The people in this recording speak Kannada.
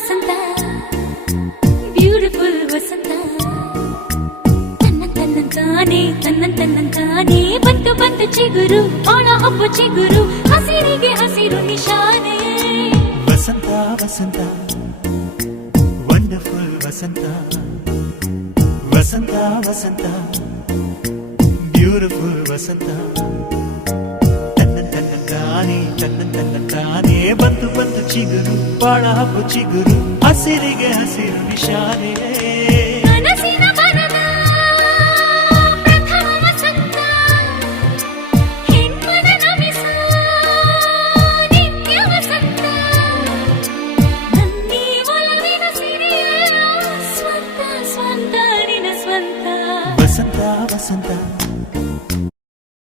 ವಸಂತ ಬ್ಯೂಟಿಫುಲ್ ವಸಂತ ತನ್ನಂತಾನೆ ಬಂತು ಬಂತು ಚಿಗುರು ಒಳ ಹಬ್ಬ ಚಿಗುರು ಹಸಿರಿಗೆ ಹಸಿರು ನಿಶಾನೆ ವಸಂತ ವಸಂತ ವಂಡರ್ಫುಲ್ ವಸಂತ ವಸಂತ ವಸಂತ ಬ್ಯೂಟಿಫುಲ್ ವಸಂತ ತನ್ನಂತಾನೆ ಬಂತು ಬಂತು ಚಿಗುರು ಬಾಳ ಹಬ್ಬ ಚಿಗುರು ಹಸಿರಿಗೆ ಹಸಿರು ನಿಶಾನೆ